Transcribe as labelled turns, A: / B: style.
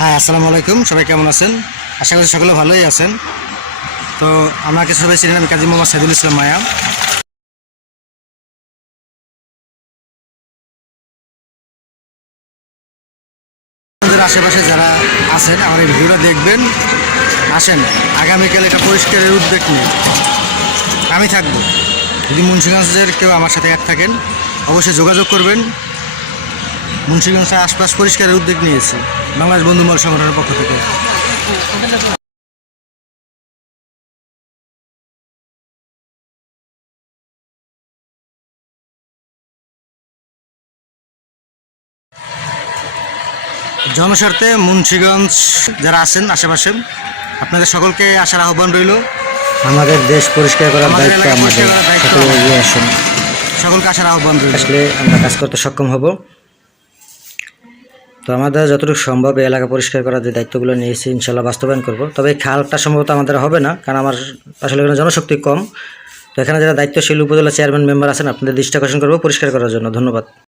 A: হ্যাঁ আসসালামু আলাইকুম। সবাই কেমন আছেন? আশা করি সকলে ভালোই আছেন। তো আমাকে সবাই চিনেন আমি কাজী মোহাম্মদ সাইদুল ইসলাম মায়া। আশেপাশে যারা আছেন, আমার এই ভিডিওটা দেখবেন। আসেন, আগামীকাল এটা পরিষ্কারের উদ্যোগ নিয়ে আমি থাকব। যদি মুন্সিগঞ্জের কেউ আমার সাথে এক থাকেন, অবশ্যই যোগাযোগ করবেন। মুন্সিগঞ্জের আশপাশ পরিষ্কারের উদ্যোগ নিয়েছে। বাংলাদেশ বন্ধুমল সংগঠনের পক্ষ থেকে। জনস্বার্থে মুন্সিগঞ্জ যারা আছেন আশেপাশে আপনাদের সকলকে আসার আহ্বান রইল।
B: আমাদের দেশ পরিষ্কার করার দায়িত্ব আমাদের। সকলে এগিয়ে আসুন।
A: সকলকে আসার আহ্বান রইল।
B: আসলে আমরা কাজ করতে সক্ষম হব। তো আমাদের যতটুকু সম্ভব এলাকা পরিষ্কার করার যে দায়িত্বগুলো নিয়েছি, ইনশাল্লাহ বাস্তবায়ন করব। তবে এই খালটা সম্ভবত আমাদের হবে না, কারণ আমার আসলে এখানে জনশক্তি কম। তো এখানে যারা দায়িত্বশীল উপজেলা চেয়ারম্যান মেম্বার আছেন, আপনাদের দৃষ্টি আকর্ষণ করব পরিষ্কার করার জন্য। ধন্যবাদ।